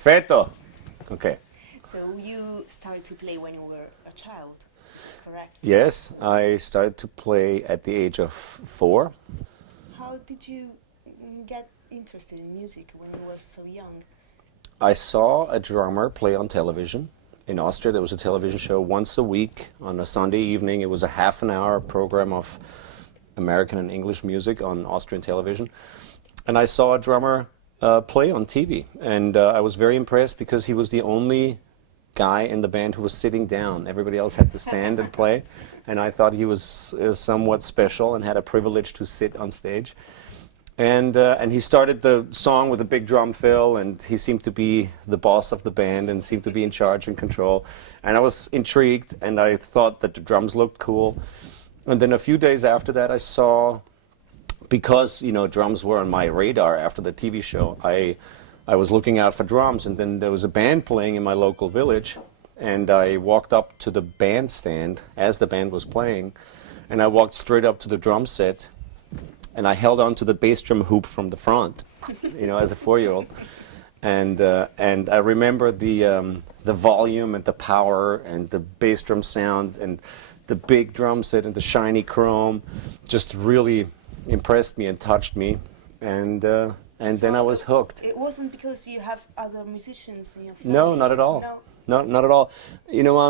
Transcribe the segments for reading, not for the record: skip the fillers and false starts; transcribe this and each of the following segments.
Perfetto. Okay. So you started to play when you were a child, is that correct? Yes, I started to play at the age of 4. How did you get interested in music when you were so young? I saw a drummer play on television. In Austria, there was a television show once a week on a Sunday evening. It was a half an hour program of American and English music on Austrian television. And I saw a drummer play on TV. And I was very impressed because he was the only guy in the band who was sitting down. Everybody else had to stand and play. And I thought he was somewhat special and had a privilege to sit on stage. And he started the song with a big drum fill, and he seemed to be the boss of the band and seemed to be in charge and control. And I was intrigued, and I thought that the drums looked cool. And then a few days after that, I saw, because drums were on my radar after the TV show, I was looking out for drums, and then there was a band playing in my local village, and I walked up to the bandstand as the band was playing, and I walked straight up to the drum set. And I held on to the bass drum hoop from the front, as a 4-year-old, and I remember the volume and the power and the bass drum sound and the big drum set and the shiny chrome just really impressed me and touched me, and then I was hooked. It wasn't because you have other musicians in your family? No, not at all. No, not at all.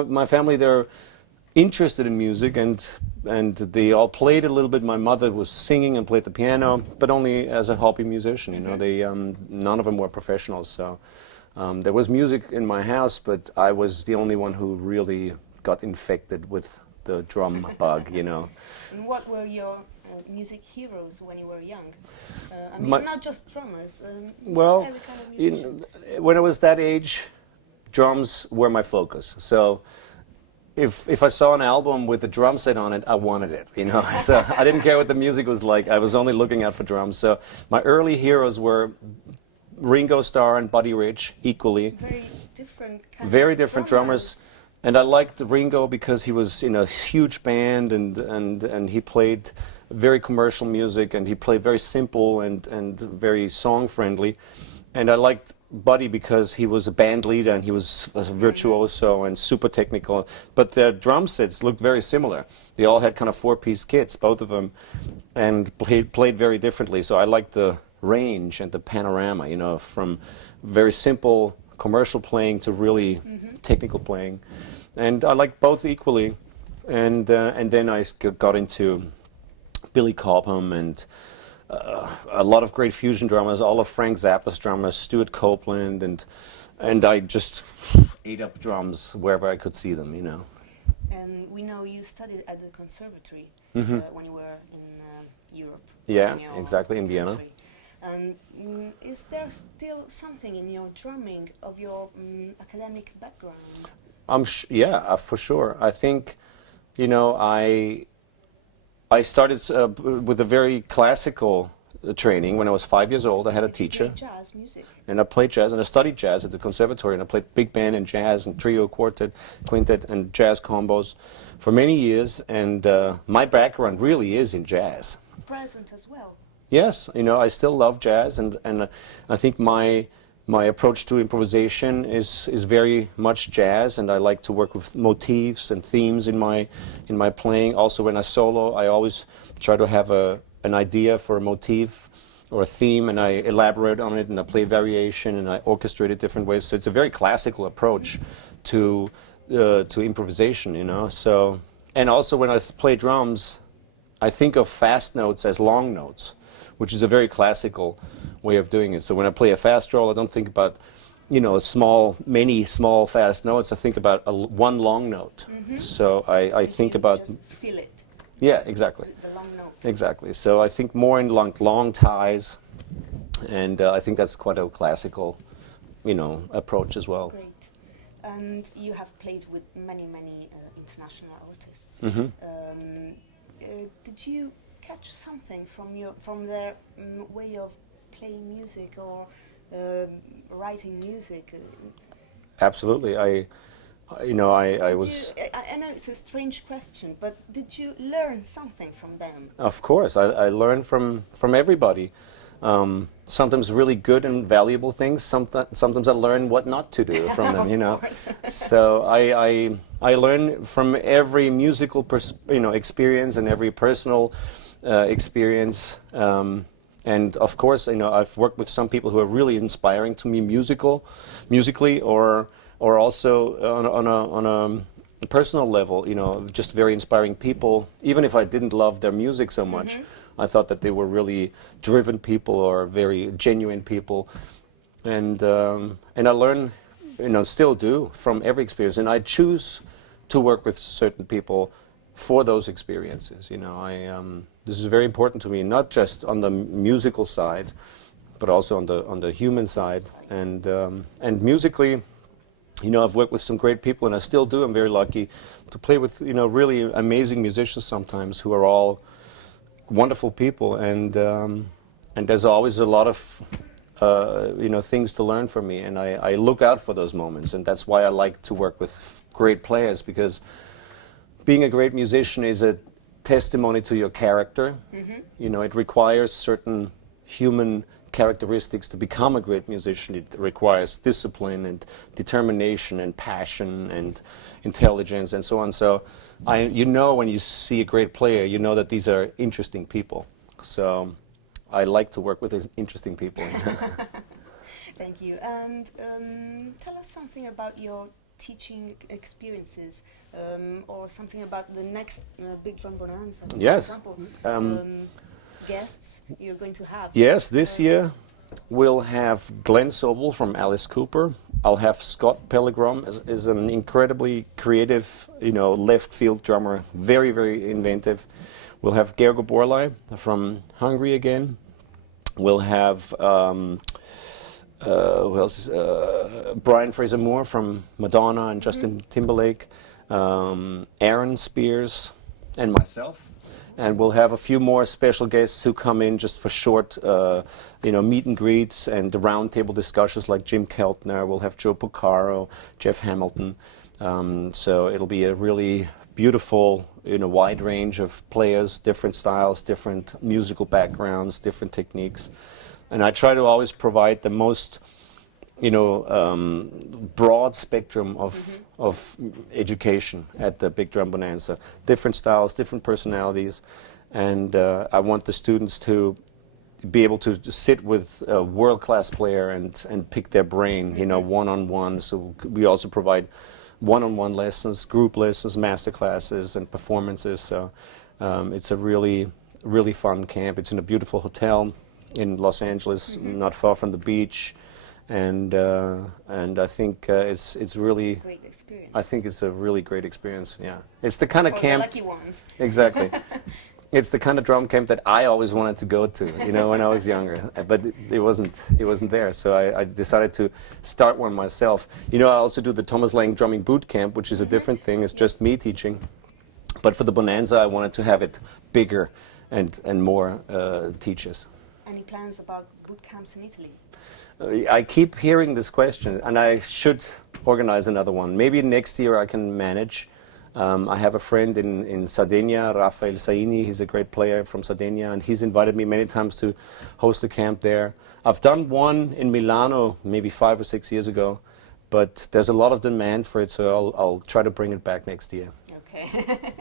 My family, they're interested in music, and they all played a little bit. My mother was singing and played the piano, but only as a hobby musician. They none of them were professionals. So there was music in my house, but I was the only one who really got infected with the drum bug. And what were your music heroes when you were young? Not just drummers. Well, every kind of musician. When I was that age, drums were my focus. So if I saw an album with a drum set on it, I wanted it, So I didn't care what the music was like. I was only looking out for drums. So my early heroes were Ringo Starr and Buddy Rich, equally. Very different drummers. And I liked Ringo because he was in a huge band, and he played very commercial music, and he played very simple and very song-friendly. And I liked Buddy because he was a band leader and he was a virtuoso and super technical, but their drum sets looked very similar. They all had kind of 4-piece kits, both of them, and played very differently. So I liked the range and the panorama, from very simple commercial playing to really technical playing. And I liked both equally. And then I got into Billy Cobham and a lot of great fusion drummers, all of Frank Zappa's drummers, Stuart Copeland, and I just ate up drums wherever I could see them, And we know you studied at the conservatory when you were in Europe. Yeah, exactly, in Vienna. And is there still something in your drumming of your academic background? Yeah, for sure. I think, I started with a very classical training when I was 5 years old. I had a teacher. You played jazz music. And I played jazz, and I studied jazz at the conservatory, and I played big band and jazz and trio, quartet, quintet, and jazz combos for many years. And my background really is in jazz. Present as well. Yes, I still love jazz, and I think my approach to improvisation is very much jazz, and I like to work with motifs and themes in my playing. Also, when I solo, I always try to have an idea for a motif or a theme, and I elaborate on it, and I play variation, and I orchestrate it different ways. So it's a very classical approach to improvisation, So, and also when I play drums, I think of fast notes as long notes, which is a very classical way of doing it. So when I play a fast roll, I don't think about, many small fast notes. I think about one long note. So I think about... Just feel it. Yeah, exactly. The long note. Exactly. So I think more in long ties, and I think that's quite a classical, approach as well. Great. And you have played with many international artists. Did you catch something from their way of playing music or writing music? Absolutely. You know, I Did was. I know it's a strange question, but did you learn something from them? Of course, I learn from everybody. Sometimes really good and valuable things. Sometimes I learn what not to do from them. You know, Of course. so I learn from every musical experience and every personal experience. And of course, you know, I've worked with some people who are really inspiring to me musically, or also on a personal level. You know, just very inspiring people. Even if I didn't love their music so much, I thought that they were really driven people or very genuine people, and I learn, you know, still do from every experience, and I choose to work with certain people for those experiences. You know, this is very important to me, not just on the musical side, but also on the human side, and musically. You know, I've worked with some great people, and I still do. I'm very lucky to play with, you know, really amazing musicians sometimes who are all wonderful people, and there's always a lot of you know, things to learn from me, and I look out for those moments, and that's why I like to work with great players, because being a great musician is a testimony to your character. You know, it requires certain human characteristics to become a great musician. It requires discipline and determination and passion and intelligence and so on. So you know, when you see a great player, you know that these are interesting people. So I like to work with these interesting people. Thank you. And tell us something about your teaching experiences, or something about the next Big Drum Bonanza. Yes. For example, guests you're going to have. Yes, this year we'll have Glenn Sobel from Alice Cooper. I'll have Scott Pilgrim is an incredibly creative, you know, left field drummer, very, very inventive. We'll have Gergo Borlai from Hungary again. We'll have who else? Brian Fraser Moore from Madonna and Justin Timberlake, Aaron Spears, and myself. And we'll have a few more special guests who come in just for short, you know, meet and greets and roundtable discussions, like Jim Keltner. We'll have Joe Porcaro, Jeff Hamilton. So it'll be a really beautiful, you know, wide range of players, different styles, different musical backgrounds, different techniques. And I try to always provide the most, you know, broad spectrum of education at the Big Drum Bonanza. Different styles, different personalities, and I want the students to be able to sit with a world-class player and pick their brain, you know, one-on-one. So we also provide one-on-one lessons, group lessons, master classes, and performances. So it's a really, really fun camp. It's in a beautiful hotel in Los Angeles, not far from the beach. And I think it's really. It's a great experience. I think it's a really great experience. Yeah, it's the kind of For camp. the lucky ones. Exactly. It's the kind of drum camp that I always wanted to go to. You know, when I was younger, but it wasn't there. So I decided to start one myself. You know, I also do the Thomas Lang Drumming Boot Camp, which is a different thing. It's just me teaching. But for the Bonanza, I wanted to have it bigger and more teachers. Any plans about boot camps in Italy? I keep hearing this question, and I should organize another one. Maybe next year I can manage. I have a friend in Sardinia, Rafael Saini. He's a great player from Sardinia, and he's invited me many times to host a camp there. I've done one in Milano maybe 5 or 6 years ago, but there's a lot of demand for it, so I'll try to bring it back next year. Okay.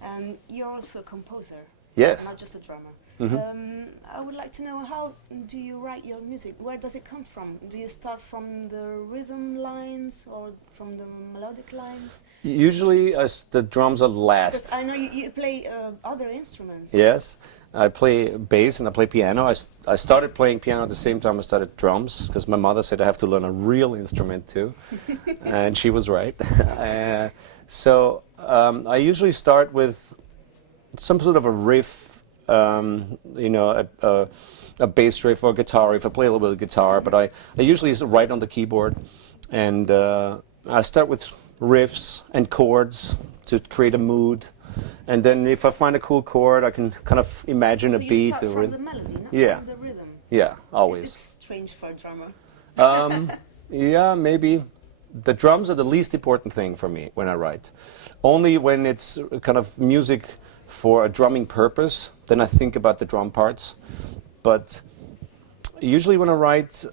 And you're also a composer. Yes. Not just a drummer. I would like to know, how do you write your music? Where does it come from? Do you start from the rhythm lines or from the melodic lines? Usually the drums are last. Because I know you play other instruments. Yes, I play bass and I play piano. I started playing piano at the same time I started drums, because my mother said I have to learn a real instrument too, and she was right. So I usually start with some sort of a riff. You know, a bass riff or a guitar riff. I play a little bit of guitar, but I usually write on the keyboard, and I start with riffs and chords to create a mood, and then if I find a cool chord, I can kind of imagine a beat. So you start from the melody, not Yeah. from the rhythm. Yeah, always. It's strange for a drummer. Yeah, maybe. the drums are the least important thing for me when I write. Only when it's kind of music for a drumming purpose, then I think about the drum parts. But usually when I write,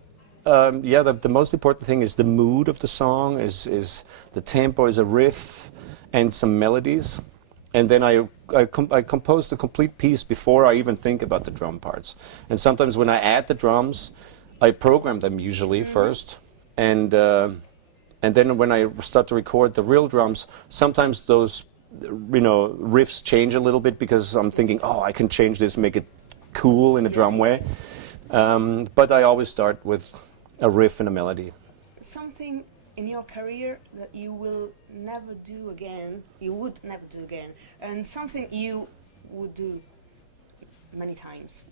yeah, the most important thing is the mood of the song, is the tempo, is a riff, and some melodies. And then I compose the complete piece before I even think about the drum parts. And sometimes when I add the drums, I program them usually first. And then when I start to record the real drums, sometimes those, you know, riffs change a little bit because I'm thinking, oh, I can change this, make it cool in a drum way. But I always start with a riff and a melody. Something in your career that you will never do again, you would never do again, and something you would do many times.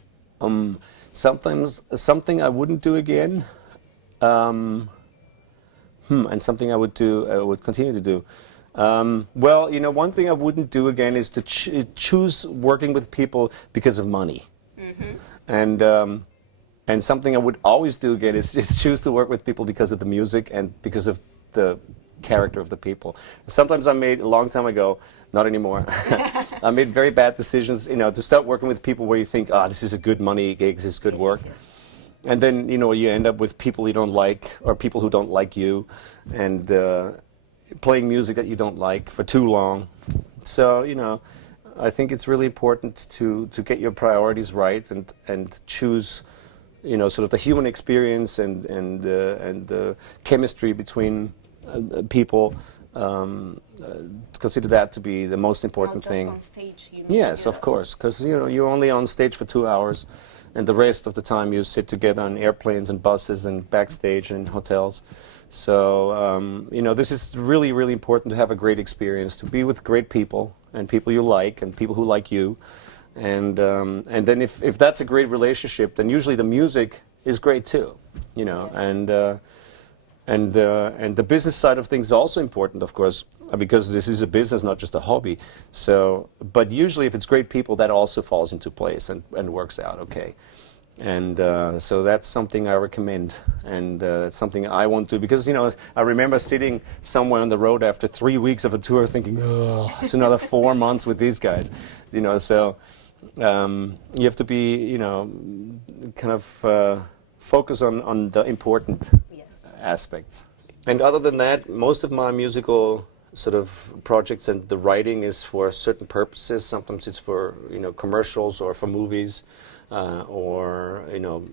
Something I wouldn't do again, and something I would do, would continue to do. Well, you know, one thing I wouldn't do again is to choose working with people because of money. And something I would always do again is choose to work with people because of the music and because of the character of the people. Sometimes I made, a long time ago, not anymore, I made very bad decisions, you know, to start working with people where you think, ah, this is a good money gig, this is good work. And then, you know, you end up with people you don't like, or people who don't like you, and playing music that you don't like for too long. So, you know, I think it's really important to get your priorities right and choose, you know, sort of the human experience and the chemistry between people. Consider that to be the most important thing. On stage, you know, yes, of course, because you know you're only on stage for 2 hours, and the rest of the time you sit together on airplanes and buses and backstage and hotels. So you know, this is really, really important to have a great experience, to be with great people and people you like and people who like you. And then if that's a great relationship, then usually the music is great too, you know. Yes. And the business side of things is also important, of course, because this is a business, not just a hobby. So, but usually if it's great people, that also falls into place and works out okay. And so that's something I recommend, and it's something I want to, because, you know, I remember sitting somewhere on the road after 3 weeks of a tour thinking, oh, it's another 4 months with these guys, you know. So you have to be, you know, kind of focus on the important aspects. And other than that, most of my musical sort of projects and the writing is for certain purposes. Sometimes it's for, you know, commercials or for movies, or, you know,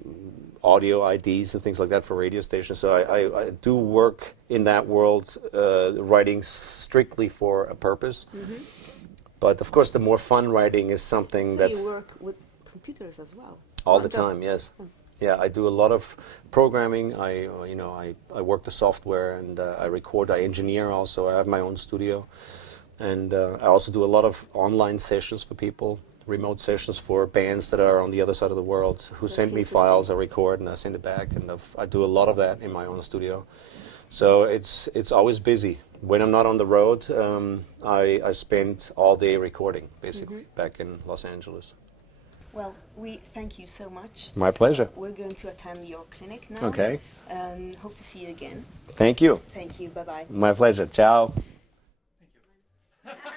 audio IDs and things like that for radio stations. So I do work in that world, writing strictly for a purpose. But of course, the more fun writing is something that's... So you work with computers as well? All the time, yes. Yeah, I do a lot of programming. I work the software, and I record. I engineer also. I have my own studio, and I also do a lot of online sessions for people, remote sessions for bands that are on the other side of the world who send me files. I record and I send it back, and I do a lot of that in my own studio. So it's always busy. When I'm not on the road, I spend all day recording, basically, back in Los Angeles. Well, we thank you so much. My pleasure. We're going to attend your clinic now. Okay. And hope to see you again. Thank you. Thank you. Bye-bye. My pleasure. Ciao. Thank you.